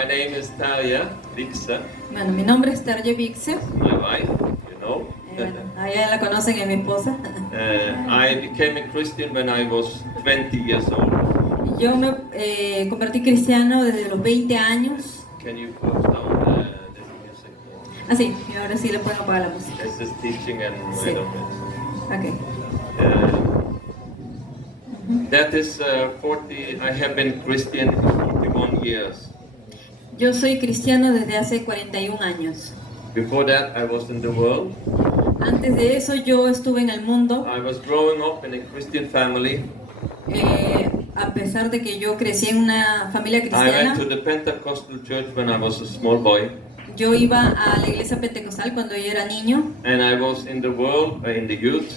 My name is Tarja Vikse. Bueno, mi nombre es Tarja Vikse. My wife, you know. Bueno, a ella la conocen, es mi esposa. I became a Christian when I was 20 years old. Yo me convertí cristiano desde los 20 años. Can you close down the music? Ah, sí, y ahora sí le puedo apagar la música. This is teaching and Sí. I don't know. Ok. That is 40. I have been Christian for 41 years. Yo soy cristiano desde hace 41 años. Before that, I was in the world. Antes de eso yo estuve en el mundo. I was growing up in a Christian family. A pesar de que yo crecí en una familia I cristiana, went to the Pentecostal church when I was a small boy. yo iba a la iglesia pentecostal cuando yo era niño. And I was in the world, in the youth.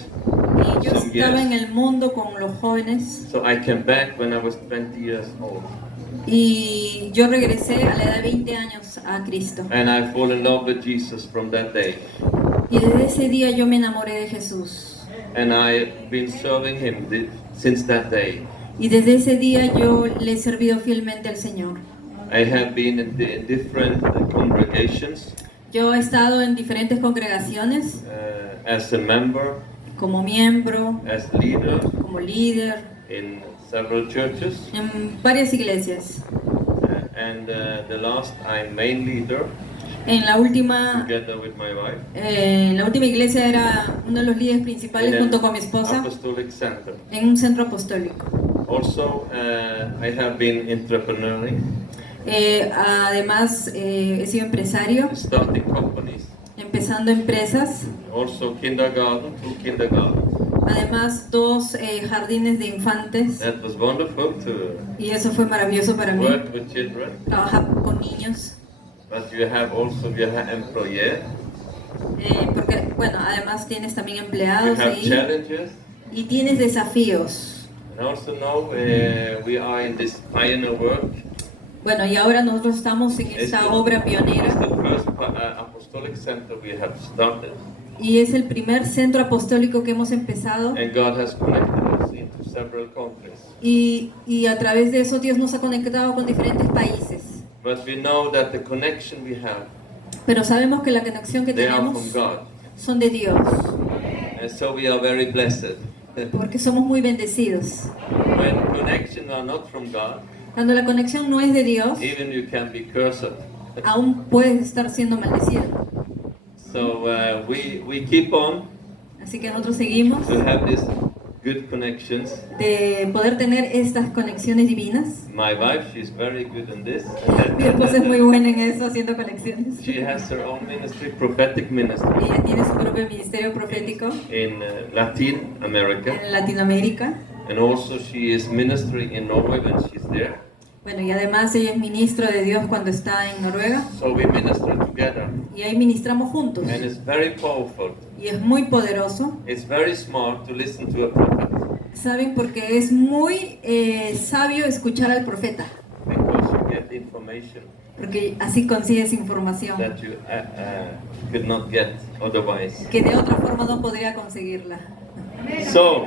Y yo Some estaba years. en el mundo con los jóvenes. So I came back when I was 20 years old. Y yo regresé a la edad de 20 años a Cristo. And I fall in love with Jesus from that day. Y desde ese día yo me enamoré de Jesús. And I've been serving Him since that day. Y desde ese día yo le he servido fielmente al Señor. I have been in different congregations Yo he estado en diferentes congregaciones as a member, como miembro, as leader como líder, in several churches. en varias iglesias. And the last, I'm main leader En la última together with my wife iglesia era uno de los líderes principales in junto an con mi esposa apostolic center. en un centro apostólico. Also, I have been entrepreneuring, Además, he sido empresario, starting companies. empezando empresas. Also kindergarten, 2 kindergartens. Además, 2 jardines de infantes. That was wonderful to Y eso fue maravilloso para mí, work with children. trabajar con niños. But you have employer. Porque, bueno, además tienes también You empleados have ahí challenges. y tienes desafíos. And also now we are in this pioneer work. Bueno, y ahora nosotros estamos en esta obra It's pionera the first apostolic center we have started. y es el primer centro apostólico que hemos empezado. And God has connected us into several countries. Y a través de eso Dios nos ha conectado con diferentes países. But we know that the connection we have, Pero sabemos que la conexión que they are tenemos from God. son de Dios, And so we are very blessed. porque somos muy bendecidos. When connections are not from God, Cuando la conexión no es de Dios, even you can be cursed. aún puedes estar siendo maldecido. So we keep on Así que nosotros seguimos to have these good connections. de poder tener estas conexiones divinas. My wife, she's very good in this. Mi esposa es muy buena en eso, haciendo conexiones. She has her own ministry, prophetic ministry, Ella tiene su propio ministerio profético in Latin America. en Latinoamérica. And also she is ministering in Norway when she's there. Bueno, y además ella es ministro de Dios cuando está en Noruega. So we minister together. Y ahí ministramos juntos. And it's very powerful. Y es muy poderoso. It's very smart to listen to a prophet. ¿Saben? Porque es muy sabio escuchar al profeta. Because you get information Porque así consigues información that you could not get otherwise. que de otra forma no podría conseguirla. So,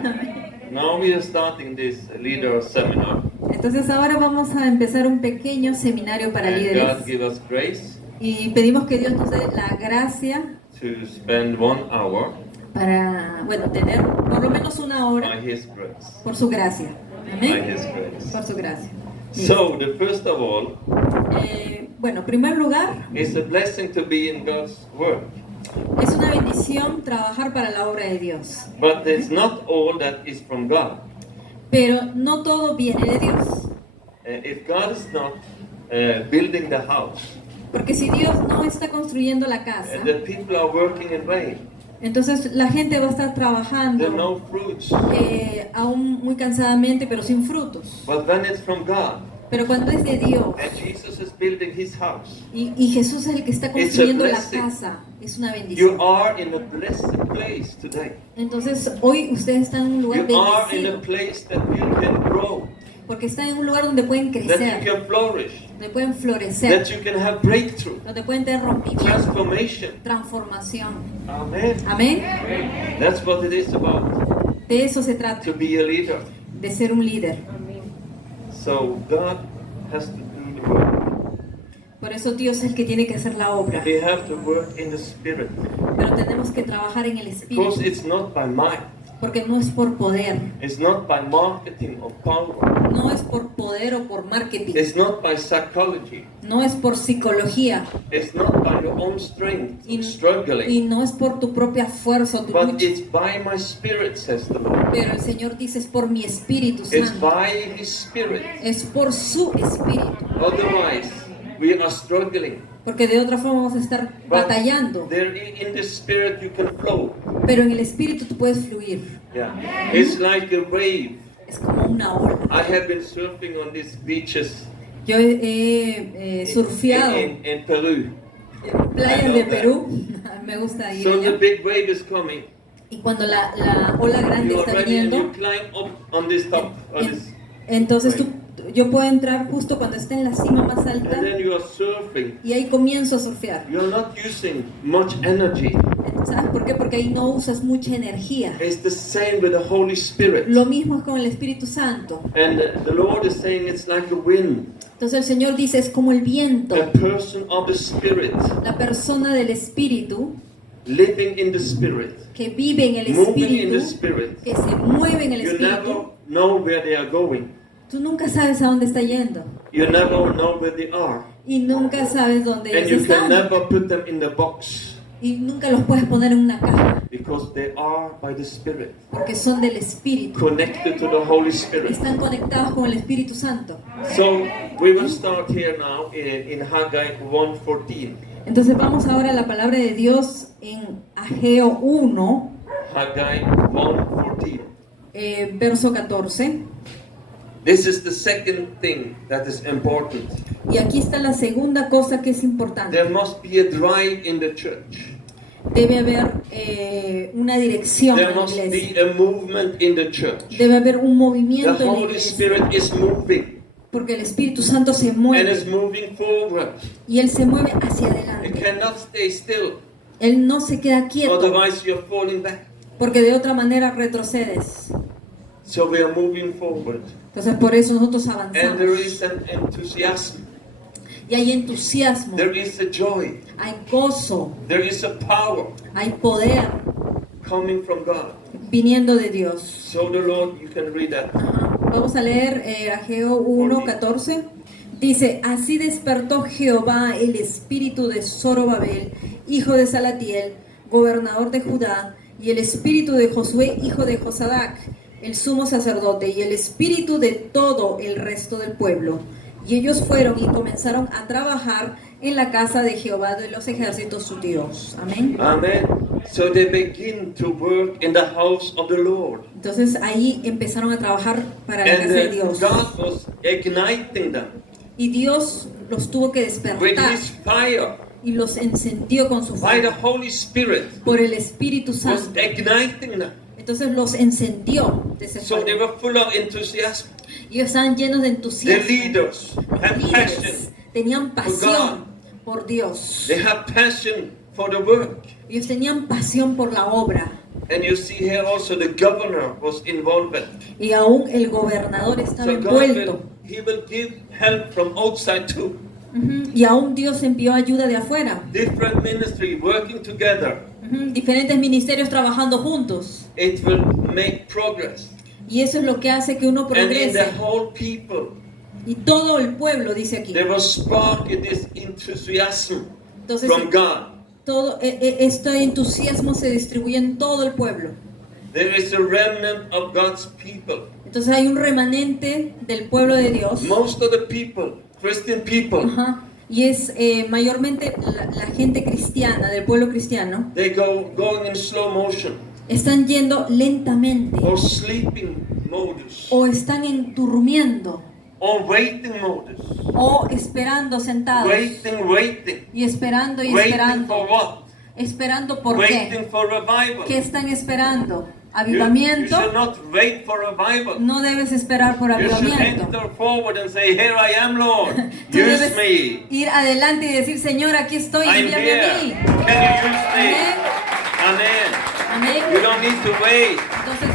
now we are starting this leader seminar. Entonces ahora vamos a empezar un pequeño seminario para And líderes. God give us grace Y pedimos que Dios nos dé la gracia to spend 1 hour para, bueno, tener por lo menos una hora by His grace. por su gracia. By Amén. His grace. Por su gracia. So, the first of all, Bueno, en primer lugar, it's a blessing to be in God's Word. es una bendición trabajar para la obra de Dios. But it's not all that is from God. Pero no todo viene de Dios. If God is not building the house, Porque si Dios no está construyendo la casa, the people are working in vain. entonces la gente va a estar There are trabajando no fruits. aún muy cansadamente, pero sin frutos. But when it's from God, Pero cuando es de Dios and Jesus is building His house, y Jesús es el que está construyendo la blessing. casa, es una you bendición. are in a blessed place today. Entonces hoy ustedes están en un lugar You are in a bendecido, place that you can grow, porque están en un lugar donde pueden that you crecer, can flourish, donde pueden florecer, that you can have breakthrough, donde pueden tener rompimiento, transformation. transformación. Amen. Amén. That's what it is about, De eso se trata, to be a leader. de ser un líder. So God has to do the work. Por eso Dios es el que tiene que hacer la obra. We have to work in the Spirit. Pero tenemos que trabajar en el Because Espíritu. it's not by might. Porque no es por poder. It's not by marketing or power. No es por poder o por marketing. It's not by psychology. No es por psicología. It's not by your own strength, Y struggling. no es por tu propia fuerza o tu But lucha. it's by my Spirit, says the Lord. Pero el Señor dice es por mi Espíritu It's Santo. by His Spirit. Es por su Espíritu. Otherwise, we are struggling. Porque de otra forma vamos a estar But batallando. there in the Spirit you can flow. Pero en el Espíritu tú puedes fluir. Yeah. It's like a wave. Es como una ola. I have been surfing on these beaches Yo he surfeado in Peru. en playas de Perú. Me gusta ir So the allá. big wave is coming. Y cuando la ola grande You está are ready and you viniendo, climb up on this top. On this, entonces yo puedo entrar justo cuando esté en la cima más alta and then you are surfing. y ahí comienzo a surfear. You are not using much energy. ¿Sabes por qué? Porque ahí no usas mucha energía. It's the same with the Holy Spirit. Lo mismo es con el Espíritu Santo. And the Lord is saying it's like a wind. Entonces el Señor dice es como el viento. A person of the Spirit, La persona del Espíritu living in the Spirit, que vive en el moving in the Espíritu, Spirit. que se mueve en el You Espíritu. never know where they are going. Tú nunca sabes a dónde está yendo You never know where they are. y nunca sabes dónde And ellos you can están never put them in the box y nunca los puedes poner en una caja because they are by the Spirit, porque son del Espíritu. connected to the Holy Spirit. Están conectados con el Espíritu Santo. So we will start here now in Haggai 1:14. Entonces vamos ahora a la palabra de Dios en Ageo 1, Haggai 1:14. Verso 14. This is the second thing that is important. Y aquí está la segunda cosa que es importante. There must be a drive in the church. Debe haber una dirección There en la must iglesia. be a movement in the church. Debe haber un The movimiento en la Holy iglesia. Spirit is moving Porque el Espíritu Santo se and mueve is moving forward. y Él se mueve hacia It adelante. cannot stay still, Él no se queda quieto otherwise you're falling back. porque de otra manera retrocedes. So we are moving forward. Entonces por eso nosotros And there avanzamos. is an enthusiasm. Y hay entusiasmo, There is a joy. hay gozo, There is a power hay poder coming from God. viniendo de Dios. So the Lord, you can read that. Ajá. Vamos a leer Ageo 1:14. Dice, así despertó Jehová el espíritu de Zorobabel, hijo de Salatiel, gobernador de Judá, y el espíritu de Josué, hijo de Josadac, el sumo sacerdote, y el espíritu de todo el resto del pueblo. Y ellos fueron y comenzaron a trabajar en la casa de Jehová de los ejércitos su Dios. Amén. Amen. So they begin to work in the house of the Lord. Entonces ahí empezaron a trabajar para la And casa de Dios. God was igniting them Y Dios los tuvo que with despertar His fire. y los encendió con su By the fuego Holy Spirit por el Espíritu was Santo. igniting them. Entonces los encendió de ese So they fuego. were full of enthusiasm. Y estaban llenos de The entusiasmo. leaders had Los passion. líderes tenían pasión por Dios. They had passion for the work. Ellos tenían pasión por la obra. And you see here also the governor was involved. Y aún el gobernador estaba So God envuelto. He will give help from outside too. Ujú. Y aún Dios envió ayuda de afuera. Different ministry working together. Ujú. Diferentes ministerios trabajando juntos. It will make progress. Y eso es lo que hace que uno And in the progrese. whole people, Y todo el pueblo, dice aquí. there was spark in this enthusiasm Entonces, from God. todo este entusiasmo se distribuye en todo el pueblo. There is a remnant of God's people. Entonces hay un remanente del pueblo de Dios. Most of the people, Christian people, Ajá. Y es mayormente la gente cristiana, del pueblo cristiano. they going in slow motion Están yendo lentamente or sleeping modus o están durmiendo or waiting modus. o esperando sentados Waiting. y esperando y Waiting for esperando. what? ¿Esperando por Waiting qué? for revival. ¿Qué están esperando? You ¿Avivamiento? should not wait for revival. No debes esperar por You should avivamiento. enter forward and say, "Here I am, Lord. Tú Use debes me. ir adelante y decir, Señor, aquí estoy, I'm envíame a mí. here. Can you use me?" Amén. Amen. Amén. You don't need to wait. Entonces,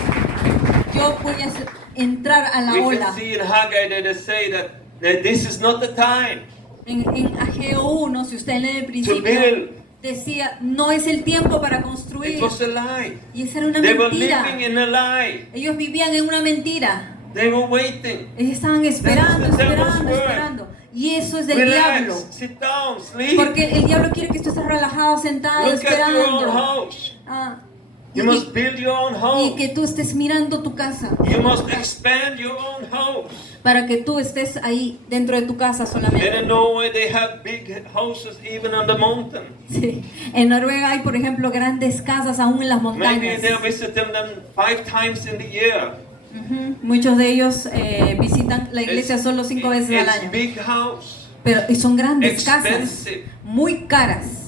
yo voy a entrar a la We ola. can see in Haggai that they say that this is not the time. En Ageo 1, si usted lee el to principio, build. decía, no es el tiempo para It construir. was a lie. Y esa era una They were mentira. living in a lie. Ellos vivían en una mentira. They were waiting. Ellos estaban esperando, That's the devil's esperando, word. esperando. Y eso es del diablo. Relax, sit down, sleep. Porque el diablo quiere que tú estés relajado, sentado, Look at your own esperando. house. Ah, You must build your own y house. que tú estés mirando tu casa. You must expand your own house. Para que tú estés ahí dentro de tu casa And in solamente. Norway they have big houses even on the mountain. Sí. En Noruega hay, por ejemplo, grandes casas aún en las Maybe montañas. they visit them 5 times in the year. Ujú. Muchos de ellos visitan la iglesia It's- solo 5 veces al it's año. big house. Pero y son grandes Expensive. casas, muy caras.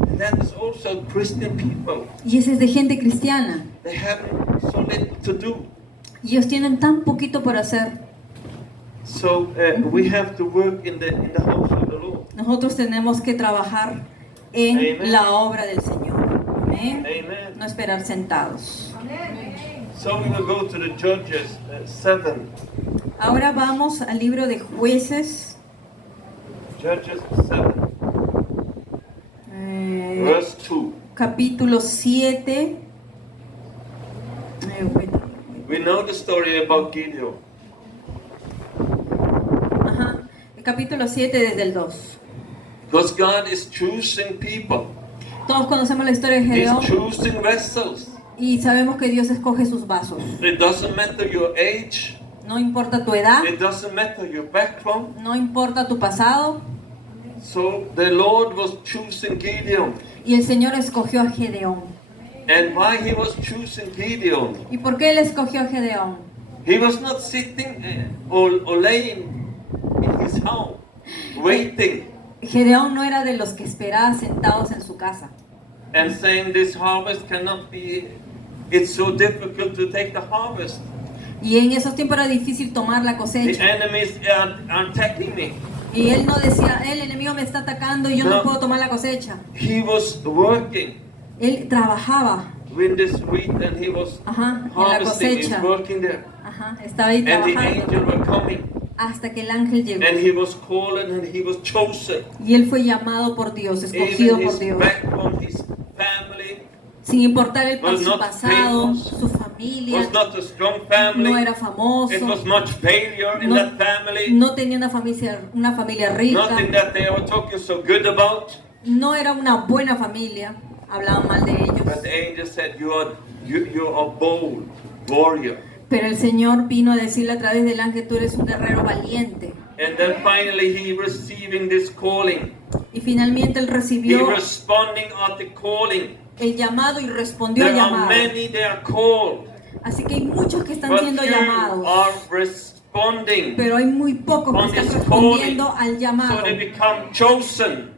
And that is also Christian people. Y ese es de gente cristiana. They have so little to do. Y ellos tienen tan poquito por hacer. So we have to work in the house of the Lord. Nosotros tenemos que trabajar en Amen. la obra del Señor. Amén. Amen. No esperar sentados. So we will go to the Judges 7. Ahora vamos al libro de Jueces, Judges 7, verse 2. capítulo 7. We know the story about Gideon. Ajá. El capítulo 7 desde el 2. Because God is choosing people. Todos conocemos la historia de He's Gedeón choosing vessels. y sabemos que Dios escoge sus vasos. It doesn't matter your age. No importa tu edad, It doesn't matter your background. no importa tu pasado. So the Lord was choosing Gideon. Y el Señor escogió a Gedeón. And why he was choosing Gideon? ¿Y por qué Él escogió a Gedeón? He was not sitting or laying in his house, waiting Gedeón no era de los que esperaba sentados en su casa and saying this harvest cannot be, it's so difficult to take the harvest. y en esos tiempos era difícil tomar la The cosecha enemies are attacking me. y él no decía, el enemigo me está atacando y yo no No. puedo tomar la cosecha. He was working Él trabajaba, with this wheat and he was ajá, en la harvesting, he's cosecha, working there. ajá, estaba ahí And the trabajando angel were coming hasta que el ángel llegó and he was calling and he was chosen. y él fue llamado por Dios, escogido Even por his Dios, background, his family sin importar el was su not pasado, famous, su familia, was not a strong no family. era famoso, It was much failure in no, that family. no tenía una familia rica, Nothing that they were talking so good about. no era una buena familia, hablaban mal de ellos. But the angel said, you are bold warrior. Pero el Señor vino a decirle a través del ángel, tú eres un guerrero valiente. And then finally he receiving this calling. Y finalmente él He recibió responding at the calling. el llamado y respondió al There are llamado. many they are called, Así que hay muchos que están but siendo few llamados, are responding. pero hay muy pocos que On están this respondiendo calling. al llamado So they become chosen.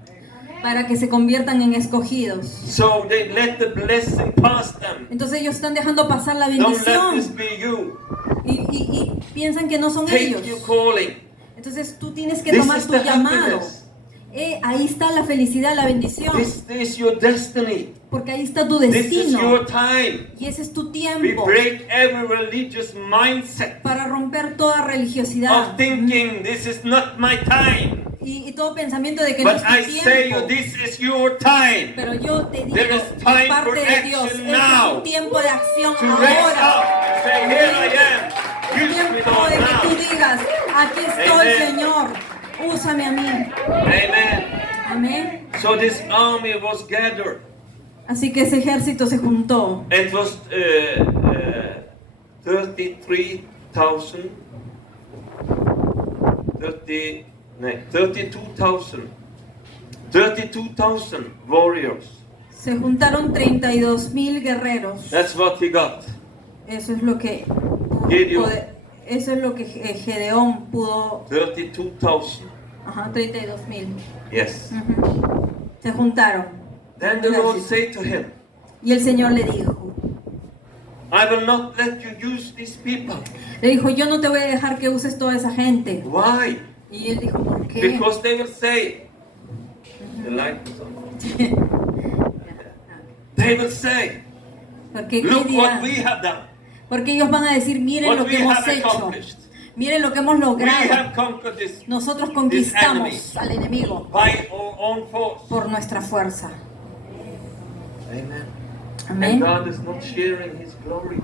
para que se conviertan en escogidos. So they let the blessing pass them. Entonces ellos están dejando pasar la Don't let this bendición be you. y piensan que no son Take ellos. your calling. Entonces tú tienes que This tomar is tu the llamado. happiness. Ahí está la felicidad, la bendición, This is your destiny. porque ahí está tu This is destino your time. y ese es tu We tiempo break every religious mindset para romper toda of religiosidad thinking this is not my time. y todo pensamiento de que no But es I tu say you, tiempo. this is your time Pero yo te digo, There is de time parte for de Dios, action este es now. un tiempo de acción to raise ahora. up and say, here I am. Use me, Tiempo Lord, de que tú now. digas, aquí estoy, Amen. Señor, úsame a mí. Amen. Amén. So this army was gathered. Así que ese ejército se juntó. It was 33,000, 32,000 warriors. Se juntaron 32,000 guerreros. That's what he got. Eso es lo que Gideon. eso es lo que Gedeón pudo. 32,000. Ajá, 32,000. Yes. Ujú. Se juntaron. Then the Lord said to him, Y el Señor le dijo, I will not let you use these people. yo no te voy a dejar que uses toda esa gente. Why? Y él dijo, ¿por qué? Because they will say, the light is on. They will say, Porque, ¿qué look what dirán? we have done, Porque ellos van a decir, miren what lo we que hemos have hecho, accomplished. Miren lo que hemos We logrado. have conquered this Nosotros enemy. conquistamos al enemigo by our own force. por nuestra fuerza. Amen. Amén. And God is not sharing His glory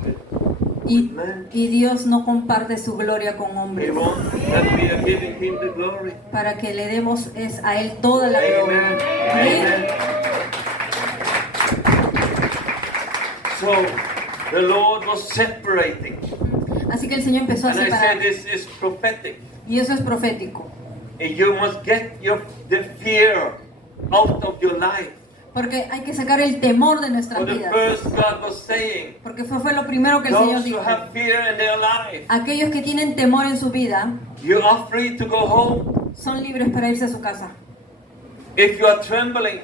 with men. Y Dios no comparte su gloria con He hombres. wants that we are giving Him the glory. Para que le demos a Él toda la gloria. Amen. Amén. Amen. So the Lord was separating. Así que el Señor empezó a And I said separar. this is prophetic. Y eso es profético. And you must get the fear out of your life. Porque hay que sacar el temor de For nuestras the vidas. first God was saying, Porque fue lo primero que el Señor those who dijo. have fear in their life, Aquellos que tienen temor en su vida you are free to go home. son libres para irse a su casa. If you are trembling,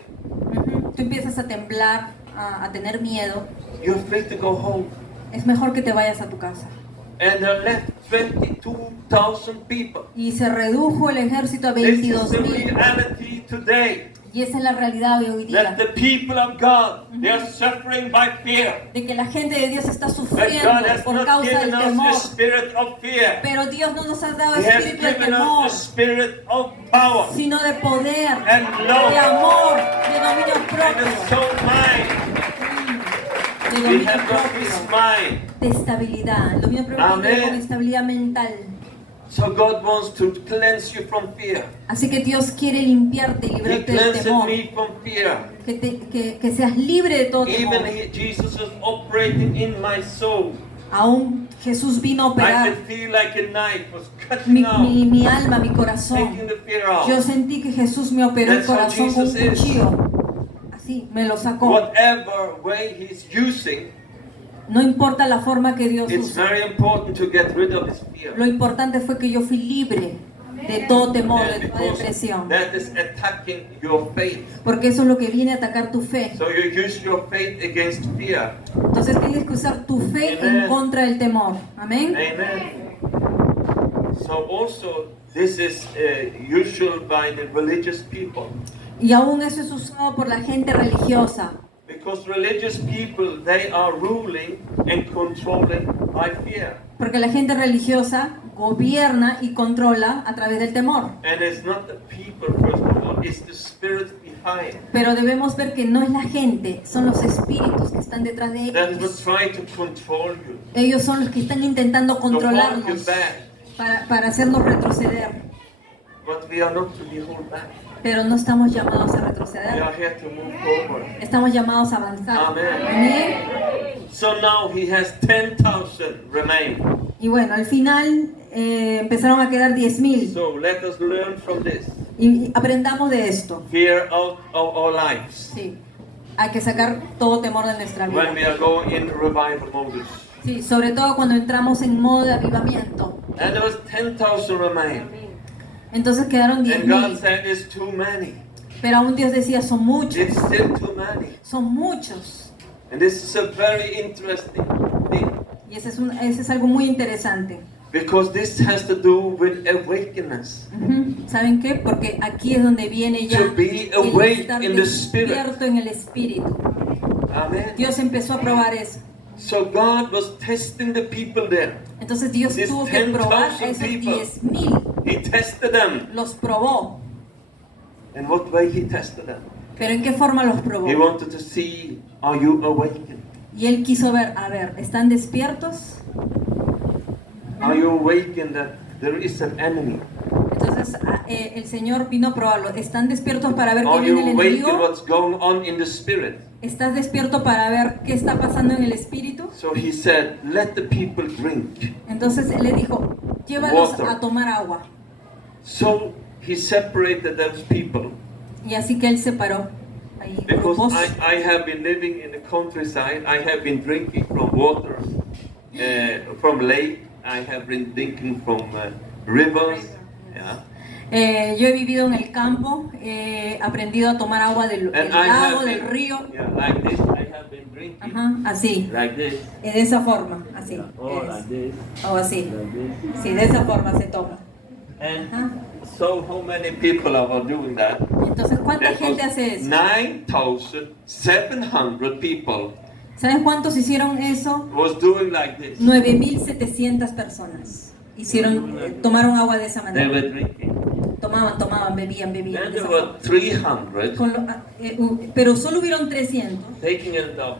Tú empiezas a temblar, a tener miedo. you're free to go home. Es mejor que te vayas a tu casa. And there left 22,000 people. Y se redujo el ejército a This is the 22,000. reality today. Y esa es la realidad de hoy That día. the people of God, they are suffering by fear. De que la gente de Dios está But sufriendo God has por not causa del given us temor. the spirit of fear. Pero Dios no nos ha dado He has espíritu de given temor, us the spirit of power sino de poder, and love de amor, de dominio and propio. a sound mind. De We dominio have got this propio. mind. De estabilidad. El dominio propio tiene que ver con Amén. estabilidad mental. So God wants to cleanse you from fear. Así que Dios quiere limpiarte y He librarte del cleansed temor. me from fear. Que seas libre de todo temor. Even Jesus is operating in my soul. Aún Jesús vino a I operar could feel like a knife was cutting out, mi alma, mi corazón. taking the fear out. Yo sentí que Jesús me operó el That's how corazón con un Jesus is. cuchillo. Así, me lo sacó. Whatever way He's using, No importa la forma que Dios it's usa. very important to get rid of this fear. Lo importante fue que yo fui libre de todo temor, And de toda because depresión. that is attacking your faith. Porque eso es lo que viene a atacar tu fe. So you use your faith against fear. Entonces tienes que usar tu fe Amen. en contra del temor. Amén. Amen. So also this is usual by the religious people. Y aún eso es usado por la gente religiosa. Because religious people, they are ruling and controlling by fear. Porque la gente religiosa gobierna y controla a través del temor. And it's not the people, first of all, it's the spirit behind. Pero debemos ver que no es la gente, son los espíritus que están detrás de That will ellos. try to control you, Ellos son los que están intentando to hold you controlarnos back. para hacernos retroceder. But we are not to be held back. Pero no estamos llamados a We retroceder. are here to move forward. Estamos llamados a avanzar. Amén. Amén. So now he has 10,000 remain. Y bueno, al final empezaron a quedar 10,000. So let us learn from this. Y aprendamos de esto. Fear out of our lives Sí. Hay que sacar todo temor de nuestra when we vida. are going in revival modus. Sí, sobre todo cuando entramos en modo de avivamiento. And there was 10,000 remain. Entonces quedaron And God 10,000. said it's too many. Pero aún Dios decía, son muchos. It's still too many. Son muchos. And this is a very interesting thing. Y ese es algo muy interesante. Because this has to do with awakeness. ¿Saben qué? Porque aquí es donde viene ya To be el awake estar in the spirit. despierto en el espíritu. Amen. Dios empezó a probar eso. So God was testing the people there. Entonces Dios These tuvo que probar a 10,000 esos people. 10,000. He tested them. Los probó. In what way he tested them? ¿Pero en qué forma los probó? He wanted to see, are you awakened? Y él quiso ver, a ver, ¿están despiertos? Are you awakened that there is an enemy? Entonces el Señor vino a probarlo. ¿Están despiertos para ver que Are viene you el awakened enemigo? what's going on in the spirit? ¿Estás despierto para ver qué está pasando en el espíritu? So he said, let the people drink. Entonces él le dijo, llévalos Water. a tomar agua. So he separated those people. Y así que él separó ahí Because grupos. I have been living in the countryside. I have been drinking from water, from lake. I have been drinking from rivers. Yeah. Yo he vivido en el campo, he aprendido a tomar agua del And lago, del río. yeah, like this. I have been drinking Ajá, así, like this. de esa forma, así. Or es. like this. O así, Like this. sí, de esa forma se toma. And Ajá. so how many people are doing that? Entonces, ¿cuánta That gente was hace eso? 9,700 people ¿Sabes cuántos hicieron eso? was doing like this. 9,700 personas tomaron agua de esa They manera. were drinking. Tomaban, bebían Then de there esa were forma. 300 Pero solo hubieron 300. taking it up,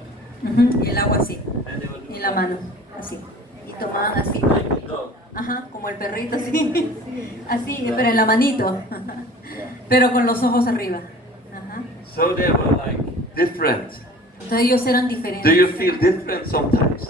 Y el agua así, and they were doing en la mano, así. Y tomaban así. like a dog. Ajá, como el perrito así. Así, pero en la manito. Pero con los ojos arriba. Ajá. So they were like different. Entonces ellos eran Do diferentes. you feel different sometimes?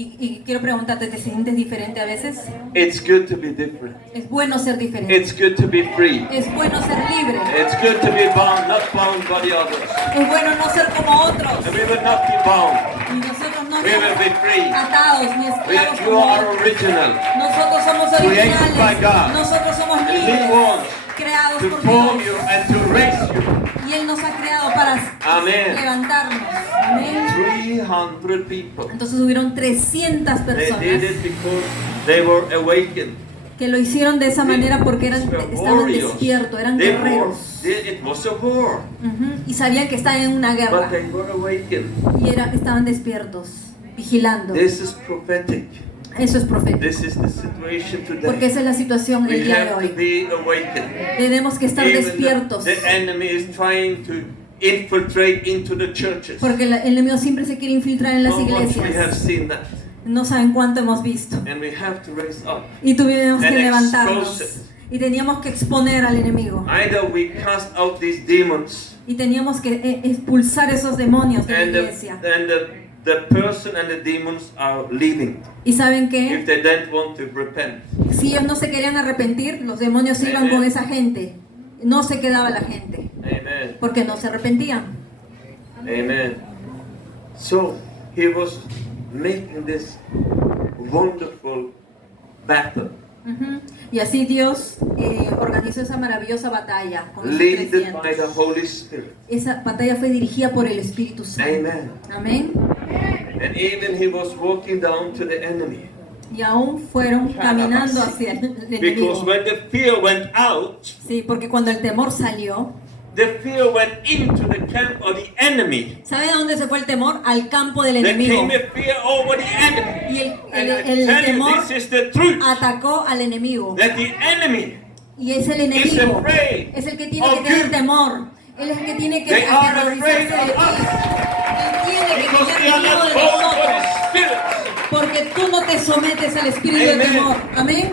Y quiero preguntarte, ¿te sientes diferente a veces? It's good to be different. Es bueno ser diferente. It's good to be free. Es bueno ser libre. It's good to be bound, not bound by the others. Es bueno no ser como otros. And we will not be bound. Y nosotros no We will somos be free. atados ni esclavos You como are otros. original. Nosotros somos Created by originales. God. Nosotros somos And He libres. wants Creados to por form Dios. you and to raise you. Y Él nos ha creado para Amén. levantarnos. Amén. 300 people. Entonces hubieron 300 They personas did it because they were awakened. que lo hicieron de esa manera porque These were estaban warriors. despiertos, eran They guerreros. it was a war, Y sabían que estaban en una but guerra. they were awakened. Y estaban despiertos, vigilando. This is prophetic. Eso es profético. This is the situation Porque today. esa es la situación el We día de have to hoy. be awakened. Tenemos que estar Even despiertos. the enemy is trying to infiltrate into the churches. Porque el enemigo siempre se quiere infiltrar en las How much we have iglesias. seen that. No saben cuánto hemos visto. And we have to raise up. Y tuvimos que And levantarnos. expose it. Y teníamos que exponer al enemigo. Either we cast out these demons Y teníamos que expulsar esos demonios de la and iglesia. the person and the demons are leaving Y saben if que they don't want to repent. si ellos no se querían arrepentir, los demonios se iban Amen. con esa gente. No se quedaba la gente. Amen. Porque no se arrepentían. Amen. So he was making this wonderful battle, Ujú. Y así Dios organizó esa maravillosa batalla con los led 300. by the Holy Spirit. Esa batalla fue dirigida por el Espíritu Santo. Amen. Amén. And even he was walking down to the enemy. Y aún fueron caminando hacia el enemigo. Because when the fear went out, Sí, porque cuando el temor salió, the fear went into the camp of the enemy. ¿saben a dónde se fue el temor? Al campo del There enemigo. came a fear over the enemy. Y And I el tell you, temor this is the truth. atacó al enemigo. That the enemy, Y es el enemigo. afraid Es el que tiene of que tener you. temor. Él es el que tiene que They are aterrorizarse afraid de of ti. us. Él tiene que because we tener are miedo not de bound for nosotros. the spirit. Porque tú no te sometes al espíritu de Amen. temor. Amén.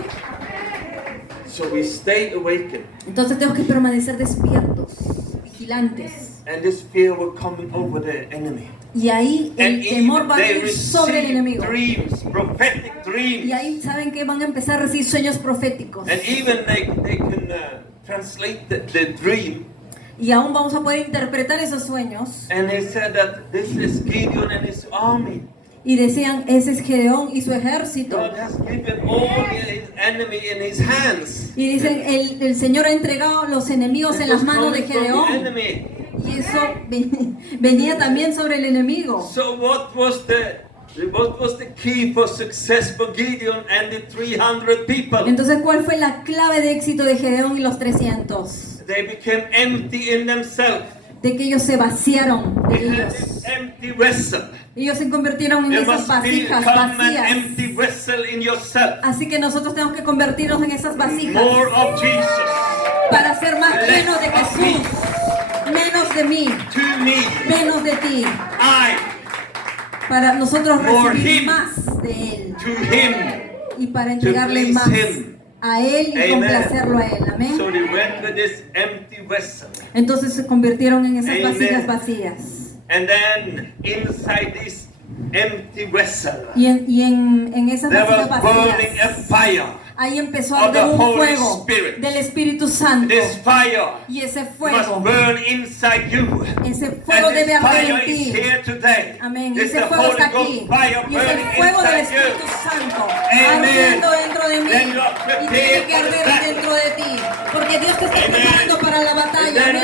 So we stay awakened. Entonces tenemos que permanecer despiertos, vigilantes. And this fear will come over the enemy. Y ahí And el temor even va a they ir sobre el receive enemigo. dreams, prophetic dreams. Y ahí saben que van a empezar a recibir sueños proféticos. And even they can translate the dream. Y aún vamos a poder interpretar esos sueños. And they said that this is Gideon and his army. Y decían, ese es Gedeón y su ejército. God has given all his enemy in his hands. Y dicen, el Señor ha entregado los enemigos en It las was manos de coming from the Gedeón. enemy. Y eso venía también sobre el enemigo. So what was the key for success for Gideon and the 300 people? Entonces, ¿cuál fue la clave de éxito de Gedeón y los 300? They became empty in themselves. De que ellos se vaciaron de They had ellos. this empty vessel. Ellos se convirtieron en You esas must vasijas become an vacías. empty vessel in yourself. Así que nosotros tenemos que convertirnos en esas vasijas More of Jesus para ser más Less llenos de of Jesús, menos de mí, to me. menos de ti, I para nosotros More recibir Him. más de Él to Him. y para entregarle please más Him. a Él y Amen. complacerlo a Él. Amén. So they went with this empty vessel. Entonces se convirtieron en esas Amen. vasijas vacías. And then inside this empty vessel, Y en esas there was vasijas burning a vacías, fire. ahí empezó a of the arder un Holy fuego Spirit. del Espíritu Santo. This fire Y ese must fuego, burn inside you. ese fuego And debe this arder fire en is ti. here today. Amén. Y It's ese the fuego Holy está Ghost aquí. fire Y es el burning fuego del inside Espíritu you. Santo Amen. ardiendo dentro de mí. Then you are Y prepared tiene que for the arder battle. dentro de ti. Porque Dios te está Amen. preparando para la And batalla. then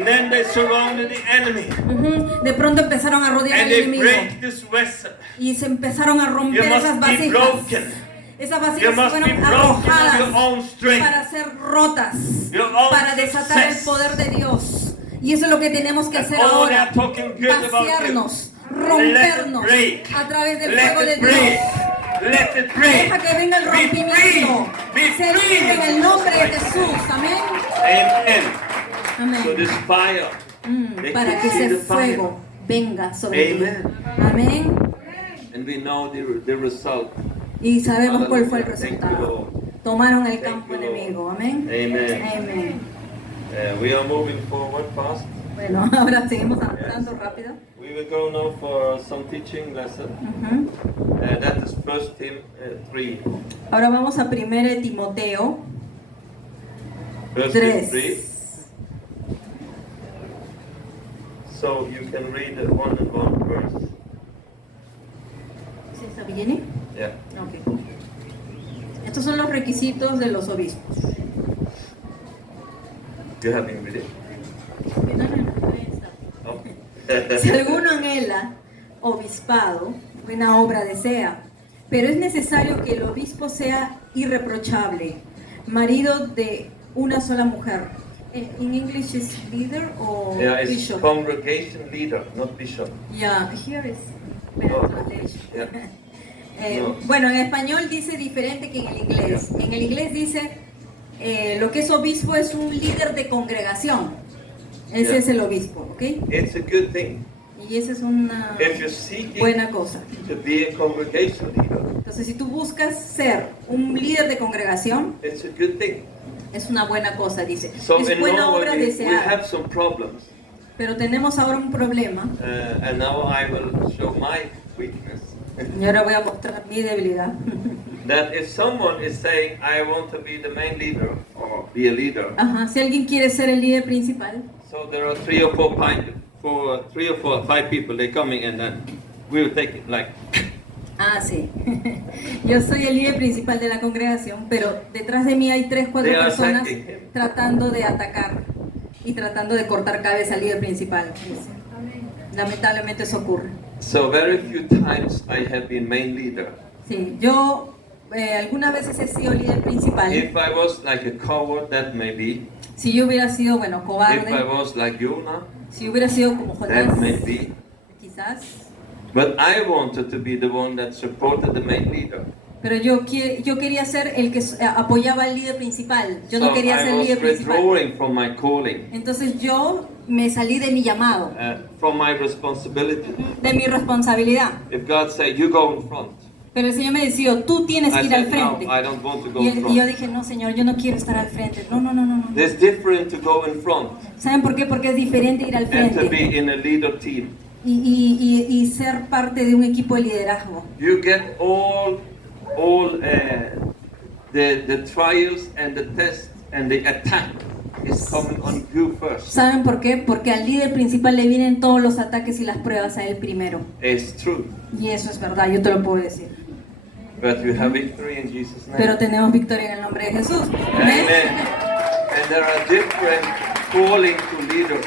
Amén. they surrounded the enemy. Ujú. De pronto empezaron a rodear And al they enemigo. break this vessel. Y se empezaron a romper You must esas be vasijas. broken. Esas You vasijas must be fueron broken of your arrojadas own strength. para ser rotas, Your own para desatar el success. poder de Dios. Y eso es lo que tenemos que And hacer all they ahora. are talking good about you. Vaciarnos, Let it rompernos break. a través del Let fuego de it break. Dios. Let it break. Deja que venga el Be free. rompimiento. Be Sé libre en el nombre de Jesús. Amén. Amen. So Amén. this fire. They Para can que see ese the fire. fuego venga sobre ti. Amen. Amén. And we know the result. Y sabemos cuál fue el Hallelujah. Thank you, resultado. Lord. Tomaron el Thank campo you, Lord. enemigo. Amén. Amen. Amén. We are moving forward fast. Bueno, ahora seguimos avanzando rápido. We will go now for some teaching lesson. Ujú. That is 1 Tim 3. Ahora vamos a 1 Timoteo 1 Tim 3. 3. So you can read one and one verse. ¿Sí está bien? Yeah. Ok. Estos son los requisitos de los obispos. You haven't read it? Oh. Si alguno anhela obispado, buena obra desea, pero es necesario que el obispo sea irreprochable, marido de una sola mujer. In English is leader or Yeah, it's bishop? congregation leader, not bishop. Yeah, here is better Oh, translation. yeah. No. Bueno, en español dice diferente que en el inglés. En el inglés dice lo que es obispo es un líder de congregación. Ese Yeah. es el obispo, ¿ok? It's a good thing. Y esa es una If you're seeking buena cosa. to be a congregation leader, Entonces, si tú buscas ser un líder de congregación, it's a good thing. es una buena cosa, dice. So Es in buena obra Norway we deseada. have some problems, Pero tenemos ahora un problema. and now I will show my weakness. Y ahora voy a mostrar mi debilidad. That if someone is saying, I want to be the main leader or be a leader, Ajá, si alguien quiere ser el líder principal, so there are 3 or 4 3 or 4 5 people, they're coming and then we will take it like, sí. Yo soy el líder principal de la congregación, pero detrás de mí hay 3, 4 They are personas attacking him. tratando de atacar y tratando de cortar cabeza al líder principal. Dice. Lamentablemente eso ocurre. so very few times I have been main leader. Sí, yo algunas veces he sido líder principal. If I was like a coward, that may be. Si yo hubiera sido, bueno, If I cobarde, was like Jonah, si hubiera sido como Jonás, that may be. quizás. But I wanted to be the one that supported the main leader. Pero yo quería ser el que apoyaba al líder principal. Yo no So quería I ser was líder principal. withdrawing from my calling, Entonces yo me salí de mi llamado, from my responsibility. de mi responsabilidad. If God said, you go in front, Pero el Señor me decía, tú tienes que I ir al said, no, frente. I don't want to go Y, in y yo front. dije, no, Señor, yo no quiero estar al frente. No, no, no, no, no. It's different to go in front ¿Saben por qué? Porque es diferente ir al and to frente be in a leader team. y ser parte de un equipo de liderazgo. You get all the trials and the tests and the attack is coming on you first. ¿Saben por qué? Porque al líder principal le vienen todos los ataques y las pruebas a él primero. It's true. Y eso es verdad, yo te lo puedo decir. But you have victory in Jesus' name. Pero tenemos victoria en el nombre de Jesús. Amen. And there are different calling to leaders.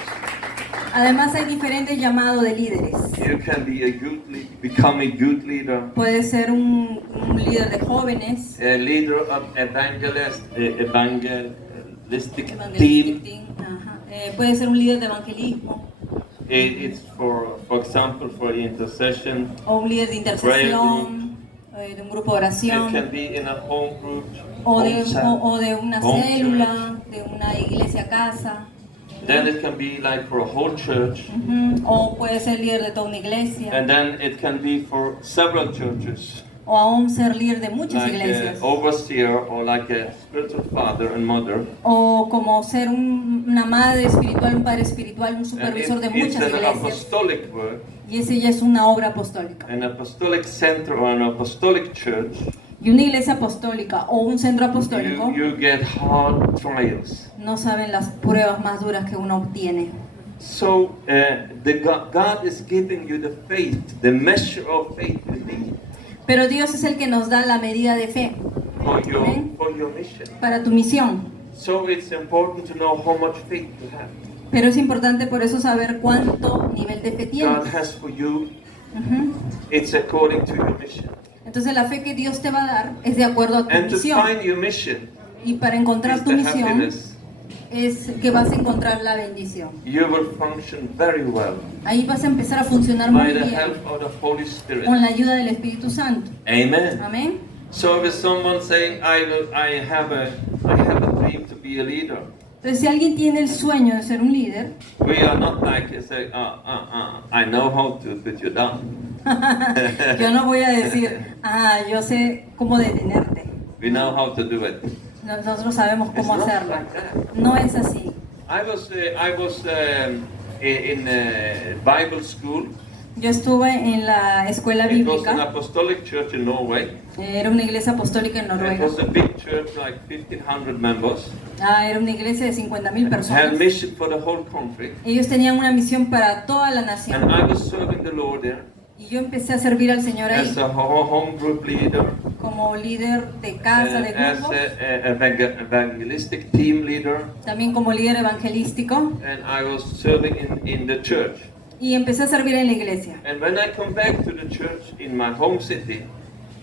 Además hay diferentes llamados de líderes. You can be a youth become a youth leader, Puede ser un líder de jóvenes, a leader of evangelistic evangelistic team. team, ajá. Puede ser un líder de evangelismo It's for example, for intercession. o un líder de intercesión, de un grupo de It oración can be in a home group, o de, home cell, o de una home célula, de una iglesia casa. Then it can be like for a whole church, Ujú. O puede ser líder de toda una iglesia, and then it can be for several churches, o aún ser líder de muchas like iglesias, an overseer or like a spiritual father and mother. o como ser una madre espiritual, un padre espiritual, un And supervisor de it's muchas an iglesias. apostolic work, Y ese ya es una obra apostólica. an apostolic center or an apostolic church. Y una iglesia apostólica o un centro apostólico You get hard trials. no saben las pruebas más duras que uno obtiene. So God is giving you the faith, the measure of faith you need Pero Dios es el que nos da la medida de fe for your Amen. mission. para tu misión. So it's important to know how much faith to have. Pero es importante por eso saber cuánto nivel de fe God tienes. has for you. Ujú. It's according to your mission. Entonces la fe que Dios te va a dar es de acuerdo a tu And to misión. find your mission Y para encontrar is tu the misión happiness es que vas a encontrar la bendición. You will function very well Ahí vas a empezar a funcionar muy by the bien help of the Holy Spirit. con la ayuda del Espíritu Santo. Amen. Amén. So if someone saying, I have a dream to be a leader, Entonces, si alguien tiene el sueño de ser un líder, we are not like say, I know how to put you down. yo no voy a decir, yo sé cómo detenerte. We know how to do it. Nosotros sabemos It's cómo not hacerlo. like that. No es así. I was in Bible school. Yo estuve en la escuela It was an bíblica. apostolic church in Norway. Era una iglesia apostólica en It Noruega. was a big church, like 1,500 members. Era una iglesia de 50,000 Had personas. mission for the whole country. Ellos tenían una misión para toda la And nación. I was serving the Lord there Y yo empecé a servir al Señor ahí as a home group leader, como líder de casa, de as grupos, a evangelistic team leader, también como líder evangelístico. and I was serving in the church. Y empecé a servir en la iglesia. And when I come back to the church in my home city,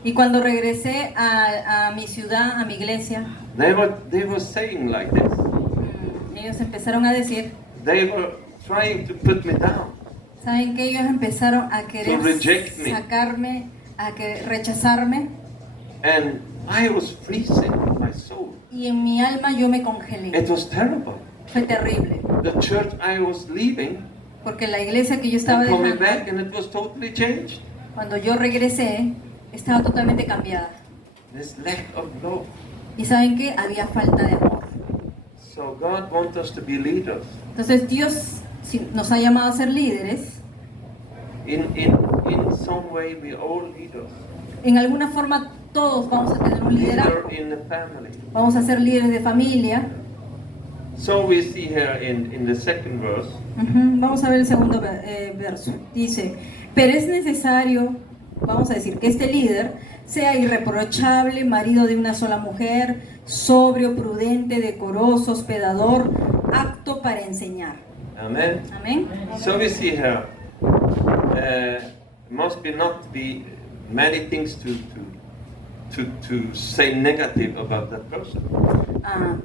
Y cuando regresé a mi ciudad, a mi iglesia, they were saying like this. ellos empezaron a decir, They were trying to put me down. ¿saben qué? Ellos empezaron a querer To reject me. sacarme, rechazarme. And I was freezing in my soul. Y en mi alma yo me congelé. It was terrible. Fue terrible. The church I was leaving Porque la iglesia que yo estaba and coming dejando, back, and it was totally changed. cuando yo regresé, estaba totalmente cambiada. This lack of love. Y ¿saben qué? Había falta de amor. So God wants us to be leaders. Entonces Dios nos ha llamado a ser líderes. In some way, we all leaders. En alguna forma todos vamos a tener un liderazgo. Leader in the family. Vamos a ser líderes de familia. So we see here in the second verse. Vamos a ver el segundo verso. Dice, pero es necesario, vamos a decir, que este líder sea irreprochable, marido de una sola mujer, sobrio, prudente, decoroso, hospedador, apto para enseñar. Amen. Amén. So we see here, must be not be many things to say negative about that person.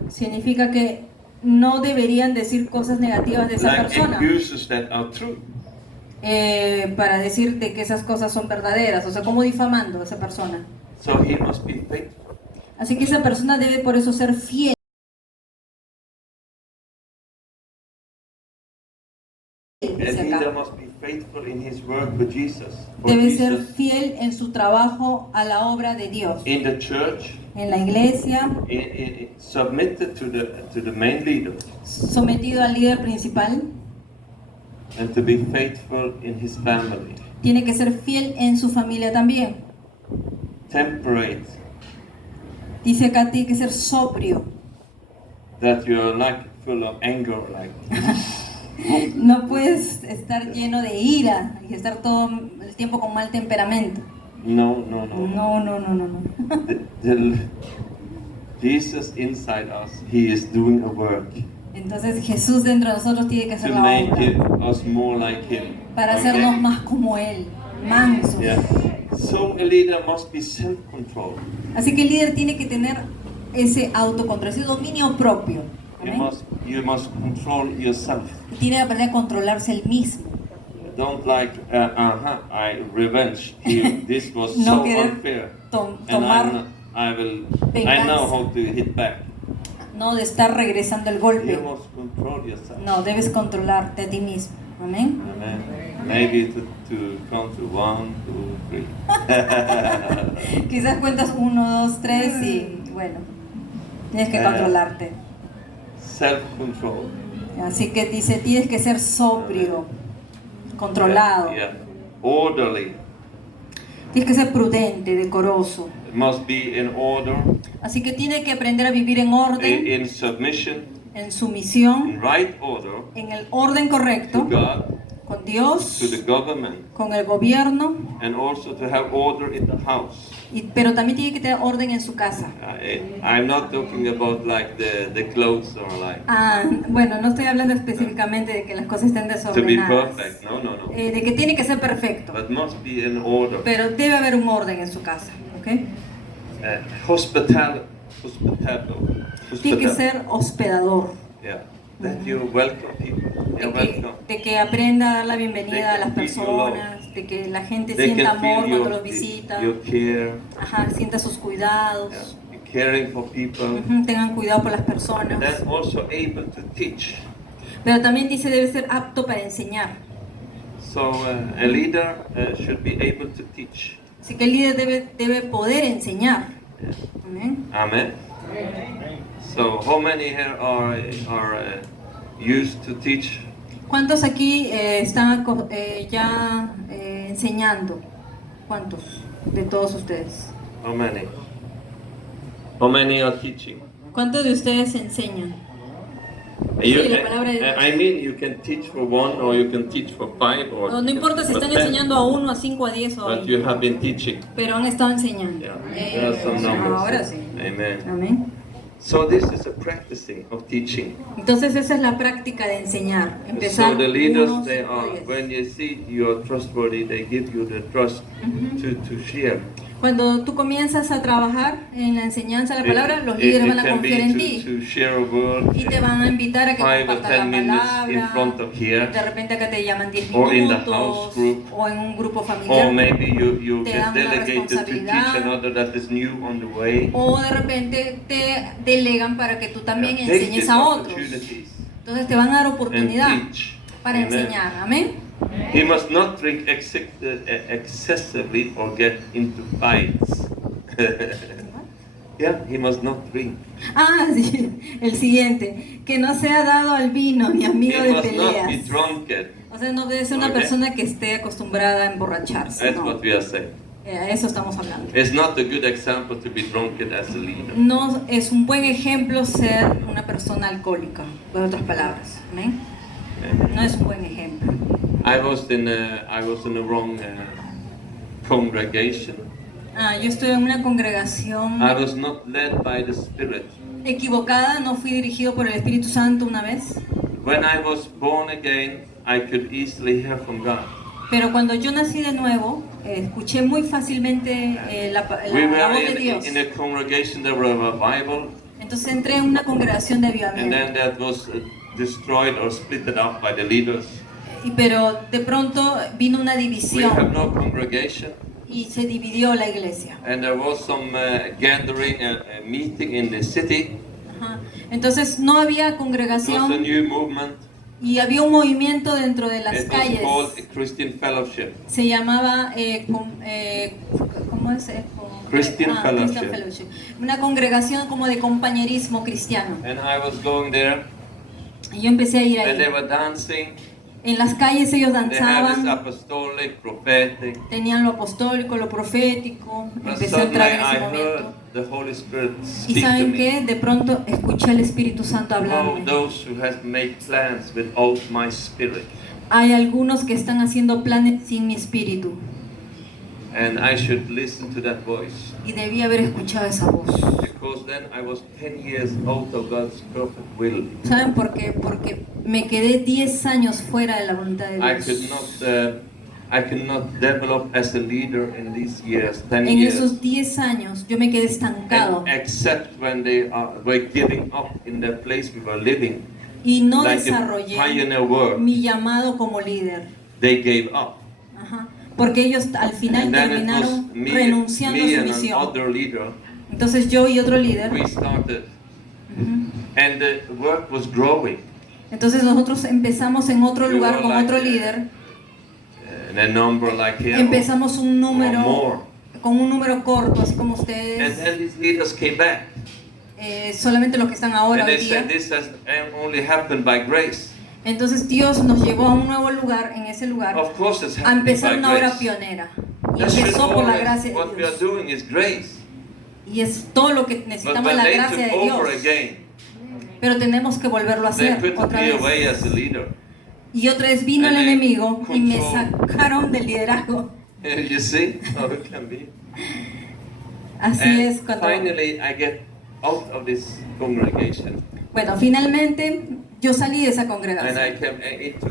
Significa que no deberían decir cosas negativas de esa Like persona abuses that are true. para decirte que esas cosas son verdaderas, o sea, como difamando a esa persona. So he must be faithful. Así que esa persona debe por eso ser fiel. A Dice leader acá. must be faithful in his work with Jesus. For Debe ser Jesus fiel en su trabajo a la obra de Dios. in the church, En la iglesia, submitted to the main leader, sometido al líder principal, and to be faithful in his family. tiene que ser fiel en su familia también. Temperate, Dice acá, tiene que ser sobrio. that you are like full of anger, like. No puedes estar lleno de ira y estar todo el tiempo con mal temperamento. No. No. Jesus inside us, he is doing a work Entonces Jesús dentro de nosotros tiene que hacer to la make obra us more like him. para Okay? hacernos más como Él, mansos. Yeah. So a leader must be self-controlled. Así que el líder tiene que tener ese autocontrol, ese dominio propio. Amén. You must control yourself. Y tiene que aprender a controlarse él mismo. Don't like, I revenge. This was No so querer unfair. And tomar I venganza. know how to hit back. No de estar regresando el You golpe. must control yourself. No, debes controlarte a ti mismo. Amén. Amen. Maybe to count to 1, 2, 3. Quizás cuentas 1, 2, 3 y bueno, tienes que controlarte. Self-control. Así que dice, tienes que ser sobrio, controlado. Yeah. Orderly. Tienes que ser prudente, decoroso. It must be in order, Así que tienes que aprender a vivir en orden, in submission, en sumisión, in right order en el orden to correcto, God, con Dios, to the government, con el gobierno, and also to have order in the house. pero también tiene que tener orden en su casa. I'm not talking about like the clothes or like Bueno, no estoy hablando específicamente de que las cosas estén to be desordenadas, perfect. No. de que tiene que ser perfecto, But must be in order. pero debe haber un orden en su casa, ¿ok? Hospital. Tiene que ser hospedador. Yeah. That you welcome people. You're welcome. de que aprenda a dar la bienvenida a las They can feel your personas, de que la gente They sienta can feel amor cuando los visita, your care. ajá, sienta sus cuidados, Yeah. You're caring for people. tengan cuidado por las personas. Then also able to teach. Pero también dice debe ser apto para enseñar. So a leader should be able to teach. Así que el líder debe poder enseñar. Yeah. Amén. Amen. So how many here are used to teach? ¿Cuántos aquí están ya enseñando? ¿Cuántos de todos ustedes? How many? How many are teaching? ¿Cuántos de ustedes enseñan? You, Sí, la palabra de Dios. I mean, you can teach for 1 or you can teach for 5 or. No importa si for están 10, enseñando a 1, a 5, a 10 o a But 20, you have been teaching. pero han estado enseñando. Yeah. There are some numbers. Ahora sí. Amen. Amén. So this is a practicing of teaching. Entonces esa es la práctica de enseñar. Empezar So the leaders, unos they por are, 10. when you see you are trustworthy, they give you the trust to share. Cuando tú comienzas a trabajar en la enseñanza de la palabra, los It líderes van a can be confiar en ti to share a word y te van a invitar a que 5 or compartas 10 la minutes in front palabra. of here, De repente acá te llaman 10 Or in the minutos house group. o en un grupo or familiar. maybe you Te get dan una delegated to teach responsabilidad. another that is new on the way. O de repente te delegan para que tú también Take enseñes these a otros. opportunities Entonces te van a dar and oportunidad teach. para Amen. enseñar. Amén. He must not drink excessively or get into fights. Yeah, he must not drink. Ah, sí, el siguiente, que no sea dado al vino ni He amigo de must not be peleas. drunken. O sea, no debe ser una Okay. persona que esté acostumbrada a emborracharse. That's No. what we are saying. A eso estamos hablando. It's not a good example to be drunken as a leader. No es un buen ejemplo ser una persona alcohólica, en otras palabras. ¿Amén? No es un buen ejemplo. I was in a wrong congregation. Yo estuve en una congregación I was not led by the Spirit. equivocada, no fui dirigido por el Espíritu Santo una vez, When I was born again, I could easily hear from God. pero cuando yo nací de nuevo, escuché muy fácilmente la We voz were de Dios. in a congregation that were a revival, Entonces entré en una congregación de and avivamiento. then that was destroyed or split up by the leaders. Pero de pronto vino una We have división no congregation, y se dividió la iglesia. and there was some gathering, a meeting in the city. Ajá. Entonces no había It was a congregación new movement. y había un movimiento dentro de las It was calles. called a Christian Fellowship. Se llamaba, ¿cómo es? Christian Fellowship. Fellowship. Una congregación como de compañerismo cristiano. And I was going there, Y yo empecé a ir and they ahí. were dancing. En las calles ellos They had this danzaban, apostolic, prophetic. tenían lo apostólico, lo profético. But Empecé a entrar suddenly en I ese heard momento. the Holy Spirit Y speak to saben me. qué, de pronto escuché al Espíritu Santo Oh, hablarme. those who have made plans without my spirit. Hay algunos que están haciendo planes sin mi espíritu. And I should listen to that voice. Y debí haber escuchado esa voz. Because then I was 10 years out of God's perfect will. ¿Saben por qué? Porque me quedé 10 años fuera de la voluntad de I could Dios. not develop as a leader in these years, 10 En years. esos 10 años yo me quedé estancado And except when they were giving up in the place we were living, y no like the desarrollé pioneer work, mi llamado como líder. they gave up. Ajá. Porque ellos al final And then it was terminaron me, renunciando a me su and misión. another leader. Entonces yo y otro líder, We started, ujú, and the work was growing. entonces nosotros empezamos en otro We lugar were con like, otro líder, And a number like here. empezamos un or número more. con un número corto, así como And ustedes, then these leaders came back. solamente los que están ahora And hoy they día. said this has only happened by grace. Entonces Dios nos llevó a un nuevo lugar, en ese lugar, Of course it's a happening empezar by una obra grace. pionera. Y That should empezó por la always- gracia what de we are Dios. doing is grace. Y es todo lo que But necesitamos, when la they gracia took de over Dios. again, Pero tenemos que volverlo a they hacer put otra me away vez. as a leader. Y otra vez vino el And they enemigo y me control. sacaron del liderazgo. You see how it can be. Así And es cuando... finally I get out of this congregation Bueno, finalmente yo salí de esa and I congregación came into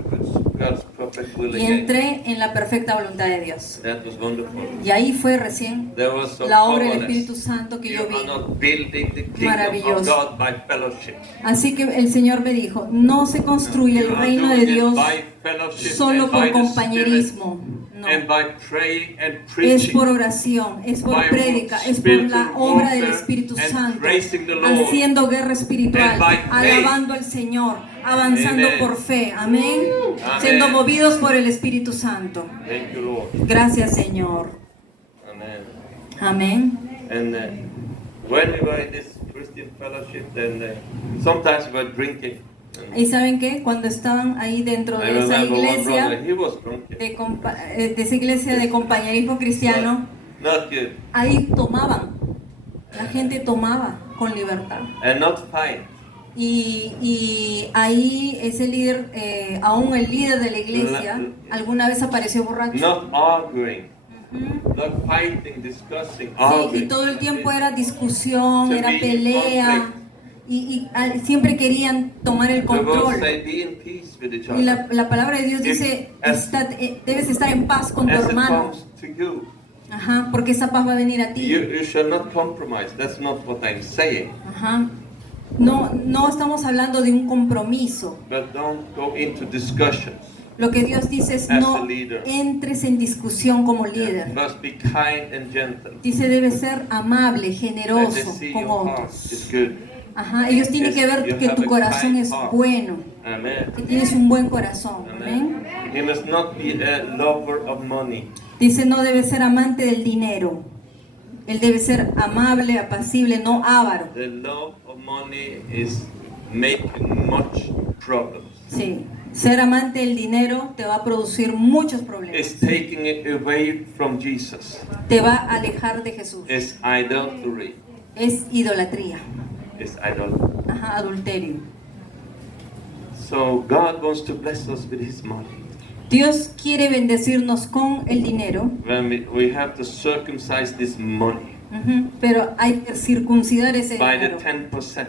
God's perfect perfect will y again. entré en la perfecta voluntad de Dios. That was wonderful. Y ahí fue recién There was some la obra del powerless. Espíritu Santo que You yo are vi. not building the kingdom of Maravilloso. God by fellowship. Así que el Señor me dijo, no se construye el You are reino de doing it Dios by fellowship solo and por by the compañerismo. Spirit No. and by praying and Es preaching. por oración, es por By prédica, es por la spiritual obra del warfare Espíritu and Santo, praising the Lord. haciendo guerra espiritual, And by faith. alabando al Señor, avanzando Amen. por fe, amén, Amen. siendo movidos por el Espíritu Santo. Thank you, Lord. Gracias, Señor. Amen. Amén. And when we were in this Christian fellowship, then sometimes we were drinking. ¿Y saben qué? Cuando estaban ahí dentro I de esa remember one iglesia, brother, he was drunk. de esa iglesia de compañerismo cristiano, Not good. ahí tomaban, la gente tomaba con libertad. And not fight. Y ahí ese líder, aún el líder de la iglesia, alguna vez apareció borracho. Not arguing. Ujú. Not fighting, discussing, Sí, arguing. y todo el tiempo era discusión, To era be in pelea, conflict. siempre querían tomar el The word control. say, be in peace with each Y other. la palabra de Dios If- dice, as- debes estar en paz con tu As it hermano. comes to you, Ajá, porque esa paz va a venir a ti. you shall not compromise. That's not what I'm saying. Ajá. No estamos hablando de un compromiso. But don't go into discussions. Lo que Dios dice es As no a leader. entres en discusión como líder. Must be kind and gentle. Dice debe ser amable, And they generoso see con your heart otros. is good. Ajá, ellos tienen que ver You que have tu a corazón kind es heart. bueno, Amen. que tienes un buen corazón. Amén. Amen. He must not be a lover of money. Dice no debe ser amante del dinero. Él debe ser amable, apacible, no avaro. The love of money is making much problems. Sí. Ser amante del dinero te va a producir muchos problemas. It's taking it away from Jesus. Te va a alejar de Jesús. It's idolatry. Es idolatría. It's idolatry. Ajá, adulterio. So God wants to bless us with His money. Dios quiere bendecirnos con el dinero, When we have to circumcise this money pero hay que circuncidar ese by the dinero. 10%.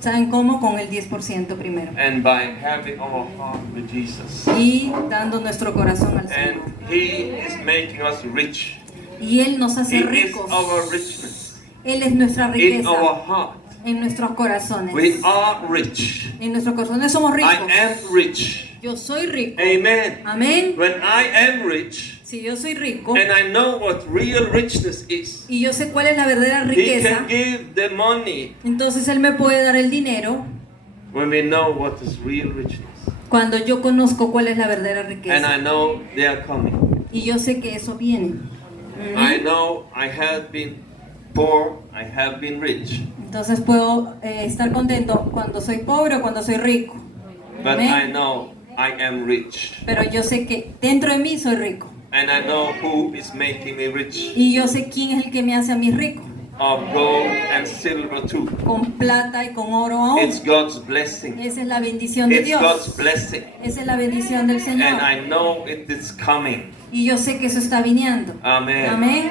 ¿Saben cómo? Con el 10% primero. And by having our heart with Jesus. Y dando nuestro corazón al And Señor. He is making us rich. Y Él nos He hace is ricos. our richness. Él es nuestra In riqueza our heart. en nuestros corazones. We are rich. En nuestros corazones somos I ricos. am rich. Yo soy rico. Amen. Amén. When I am rich Si yo soy rico and I know what real richness is, y yo sé cuál es la verdadera He riqueza, can give the money entonces Él me puede dar el dinero when we know what is real richness. cuando yo conozco cuál es la verdadera And I riqueza. know they are coming. Y yo sé que eso viene. I know I have been poor, I have been rich. Entonces puedo estar contento cuando soy pobre o cuando soy rico. But I Amén. know I am rich. Pero yo sé que dentro de mí soy rico. And I know who is making me rich. Y yo sé quién es el que me hace a mí rico. Of gold and silver too. Con plata y con oro aún. It's God's blessing. Esa es la bendición de It's Dios. God's blessing. Esa es la bendición del Señor. And I know it is coming. Y yo sé que eso está viniendo. Amen. Amén.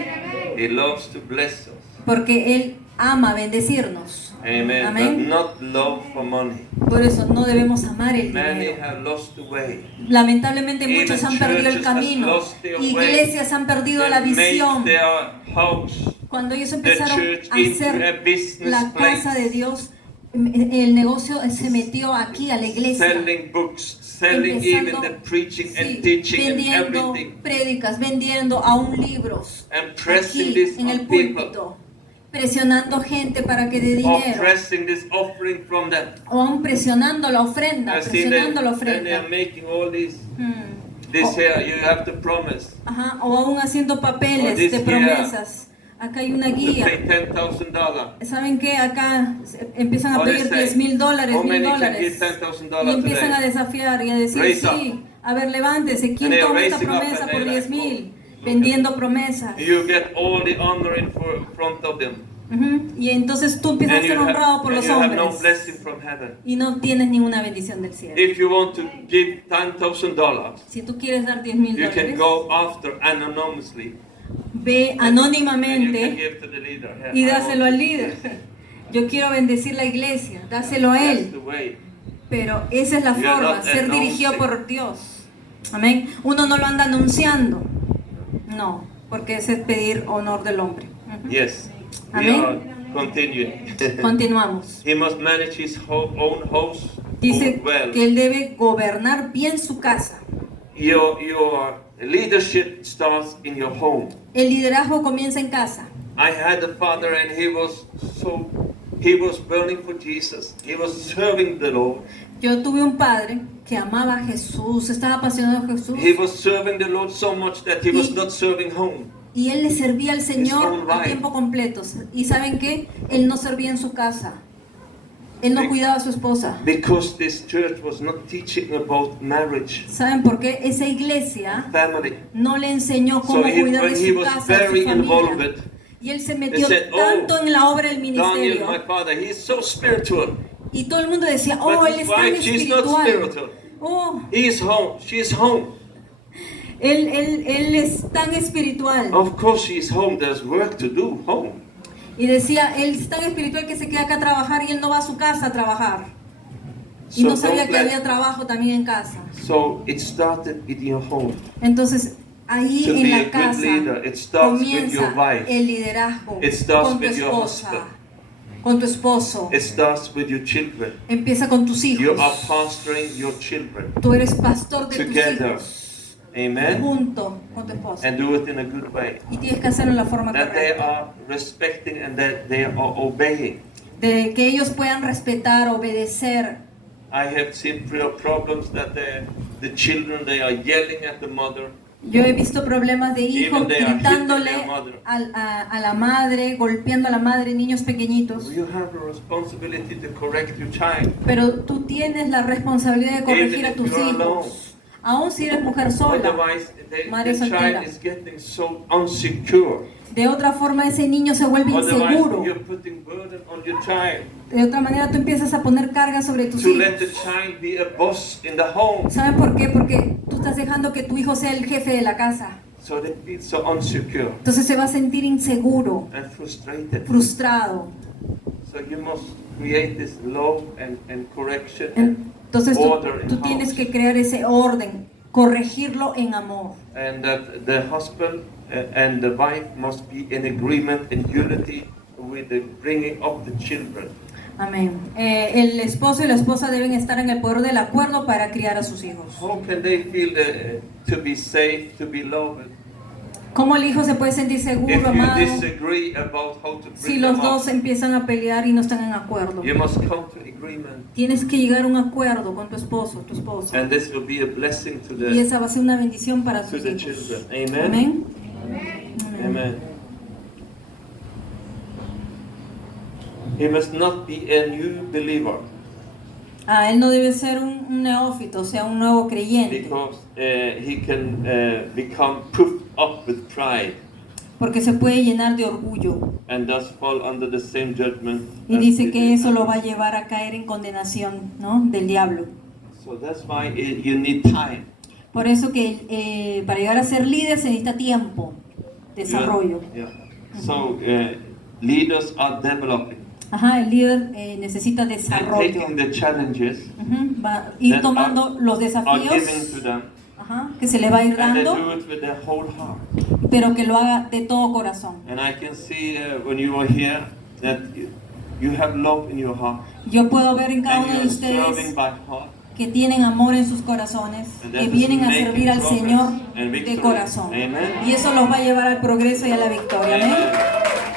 He loves to bless us. Porque Él ama bendecirnos. Amen. Amén. But not love for money. Por eso no debemos amar el Many dinero. have lost the way. Lamentablemente muchos Even han perdido el churches has camino. lost their way. Iglesias han perdido la They visión. made their house Cuando ellos empezaron church a into a hacer business la casa place. de Dios, el negocio se metió aquí a la iglesia. selling books, selling even the preaching sí, and teaching and vendiendo everything. prédicas, vendiendo aún libros And pressing aquí this en el on people. púlpito, presionando gente para que dé Or dinero, pressing this offering from them. o aún presionando la ofrenda, I see them, presionando la and they ofrenda. are making all these. Hmm. This O- here, you have to promise Ajá, o aún haciendo Oh, papeles this de year. promesas. Acá hay una to guía. pay $10,000. ¿Saben qué? Acá empiezan a Or they pedir say, $10,000, how many can $1,000. give $10,000 Y empiezan a today? desafiar y a decir, Raise sí, a ver, levántese, ¿quién And they are toma esta raising up promesa and por they like, 10,000? oh, Vendiendo promesas. You get all the honor in front of them. Ujú. Y entonces tú empiezas a And ser honrado por and los you have no hombres. blessing from heaven. Y no tienes ninguna bendición del cielo. If you want to give $10,000, Si tú quieres dar $10,000, you can go after anonymously. ve And you can anónimamente give to the leader. Here, y I dáselo want al líder. Yo quiero bendecir la iglesia, dáselo a That's él. the way. Pero esa es la You are forma, not ser dirigido announcing. por Dios. Amén. Uno no lo anda anunciando. No, porque ese es pedir honor del hombre. Ujú. Yes. We Amén. are continuing. Continuamos. He must manage his own house Dice well. que él debe gobernar bien su casa. Your leadership starts in your home. El liderazgo comienza en casa. I had a father and he was burning for Jesus. He was serving the Lord. Yo tuve un padre que amaba a Jesús, estaba apasionado a Jesús. He was serving the Lord so much that he was not serving home. Y él le servía al own Señor a life. tiempo completo. ¿Y saben qué? Él no servía en su casa. Él no cuidaba a su esposa. Because this church was not teaching about marriage, ¿Saben por qué? Esa iglesia family. no le enseñó cómo So cuidar de when he su was casa, de su very familia. involved, Y él se metió they said, tanto en la obra del Daniel, ministerio. my father, he is so spiritual. Y todo el mundo decía, oh, But él his es tan wife, she's not espiritual. spiritual. Oh, He is home. She is home. él es tan espiritual. Of course, she is home. There's work to do. Home. Y decía, él es tan espiritual que se queda acá a trabajar y él no va a su casa a trabajar. Y So no sabía don't que let- había trabajo también en casa. So it started in your home. Entonces, ahí To en be a la good casa leader, it starts with your comienza wife. el liderazgo It starts con tu with your esposa, husband. con tu esposo. It starts with your children. Empieza con tus You hijos. are pastoring your children Tú eres pastor de tus together. hijos Amen. junto con tu esposa. And do it in a good way. Y tienes que hacerlo en la forma That they correcta. are respecting and that they are obeying. De que ellos puedan respetar, obedecer. I have seen real problems that the children, they are yelling at the mother. Yo he visto problemas de hijos Even they are gritándole hitting their mother. a la madre, golpeando a la madre, niños pequeñitos. You have a responsibility to correct your child. Pero tú tienes la responsabilidad de corregir Even a if tus you are alone. hijos. Aún si eres mujer sola. Otherwise, Madre the soltera. child is getting so unsecure. De otra forma ese niño se vuelve Otherwise, inseguro. you're putting burden on your child. De otra manera tú empiezas a poner carga sobre tus To let the hijos. child be a boss in the home. ¿Saben por qué? Porque tú estás dejando que tu hijo sea el jefe de la casa. So they feel so unsecure Entonces se va a sentir inseguro, and frustrated. frustrado. So you must create this love and correction and Entonces order in tú tienes house. que crear ese orden, corregirlo en amor. And that the husband and the wife must be in agreement and unity with the bringing up the children. Amén. El esposo y la esposa deben estar en el poder del acuerdo para criar a sus hijos. How can they feel to be safe, to be loved, ¿Cómo el hijo se puede sentir if seguro, you amado, disagree about how to si bring los them dos up? empiezan a pelear y no están en acuerdo? You must come to agreement, Tienes que llegar a un acuerdo con tu esposo, tu esposa. and this will be a blessing to Y the esa va a ser una bendición para sus hijos. children. Amen. Amén. Amen. He must not be a new believer Él no debe ser un neófito, o sea, un nuevo creyente, because he can become puffed up with pride porque se puede llenar de orgullo. and thus fall under the same judgment. Y as dice the que eso lo va a others. llevar a caer en condenación, ¿no?, del diablo. So that's why you need time. Por eso que para llegar a ser líder se necesita tiempo, desarrollo. Yeah. So leaders are developing Ajá, el líder necesita and desarrollo. taking the challenges Ujú, va a ir that tomando los are given to desafíos, them, ajá, que se le va a ir and they dando, do it with their whole heart. pero que lo haga de todo corazón. And I can see when you are here that you have love in your heart Yo puedo ver en cada and uno you de are serving ustedes by heart. que tienen amor en sus corazones, And que that is vienen a making servir al progress Señor and de victory. corazón. Amen. Y eso los va a llevar al progreso y a la victoria. Amén. Amen.